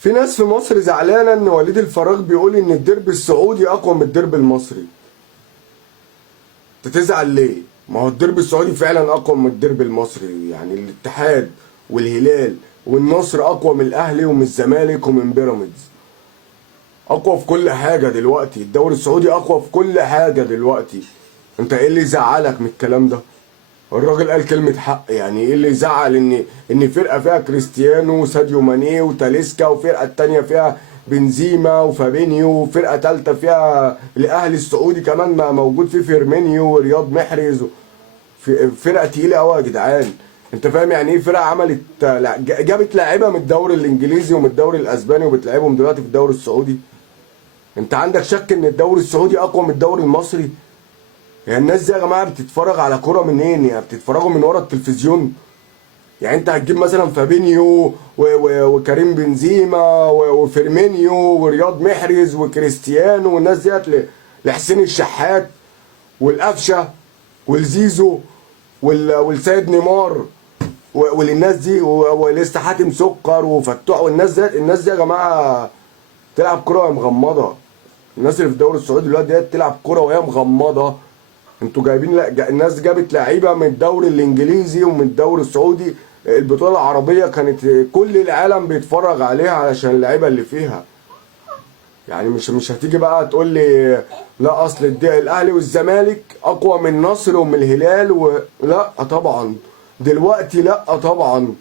في ناس في مصر زعلانه ان وليد الفراج بيقول ان الديربي السعودي اقوى من الديربي المصري. تزعل ليه؟ ما هو الديربي السعودي فعلا اقوى من الديربي المصري، يعني الاتحاد والهلال والنصر اقوى من الاهلي ومن الزمالك ومن بيراميدز. اقوى في كل حاجه دلوقتي، الدوري السعودي اقوى في كل حاجه دلوقتي. انت ايه اللي يزعلك من الكلام ده؟ الراجل قال كلمة حق. يعني ايه اللي يزعل ان فرقة فيها كريستيانو وساديو ماني وتاليسكا، وفرقة التانية فيها بنزيما وفابينيو، وفرقة تالتة فيها الاهلي السعودي كمان ما موجود فيه فيرمينيو ورياض محرز فرقة تقيلة قوي يا جدعان. انت فاهم يعني ايه فرقة عملت جابت لاعيبة من الدوري الانجليزي ومن الدوري الاسباني وبتلعبهم دلوقتي في الدوري السعودي؟ انت عندك شك ان الدوري السعودي اقوى من الدوري المصري؟ يعني الناس دي يا جماعه بتتفرج على كوره منين؟ يعني بتتفرجوا من ورا التلفزيون؟ يعني انت هتجيب مثلا فابينيو وكريم بنزيما وفيرمينيو ورياض محرز وكريستيانو والناس ديت لحسين الشحات والقفشه والزيزو والسيد نيمار وللناس دي ولسه حاتم سكر وفتوح الناس دي يا جماعه تلعب كوره وهي مغمضه. الناس اللي في الدوري السعودي دلوقتي ديت تلعب كوره وهي مغمضه. انتوا جايبين الناس جابت لعيبه من الدوري الانجليزي ومن الدوري السعودي. البطوله العربيه كانت كل العالم بيتفرج عليها علشان اللعيبه اللي فيها. يعني مش هتيجي بقى تقول لي لا اصل الاهلي والزمالك اقوى من النصر ومن الهلال لا طبعا. دلوقتي لا طبعا.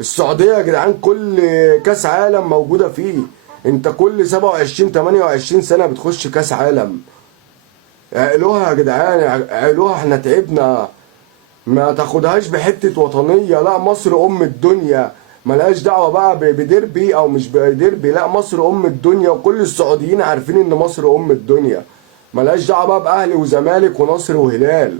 السعوديه يا جدعان كل كاس عالم موجوده فيه. انت كل 27 28 سنه بتخش كاس عالم. عقلوها يا جدعان، عقلوها، احنا تعبنا. ما تاخدهاش بحتة وطنية. لا، مصر ام الدنيا، ملهاش دعوة بقى بديربي او مش بديربي. لا، مصر ام الدنيا وكل السعوديين عارفين ان مصر ام الدنيا. ملهاش دعوة بقى باهلي وزمالك ونصر وهلال.